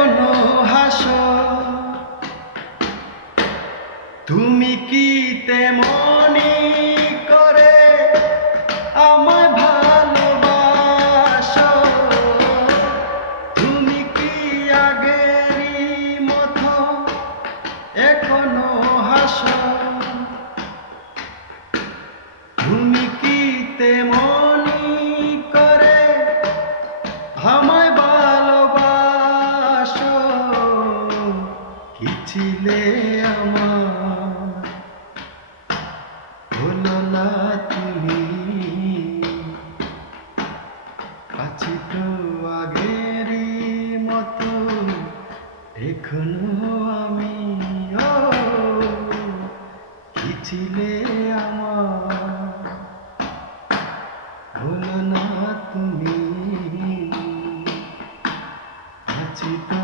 এখনো হাসো। তুমি কি তেমনি করে আমায় ভালোবাসো? তুমি কি আগেরই মতো এখনো হাসো? তুমি কি তেমনি করে আমায় ভালোবাসো? কি ছিলে আমার, হলো না তুমি। আছি তো আগেরই মতো এখনো আমি। ও কি ছিলে আমার, হলো না তুমি। আছি তো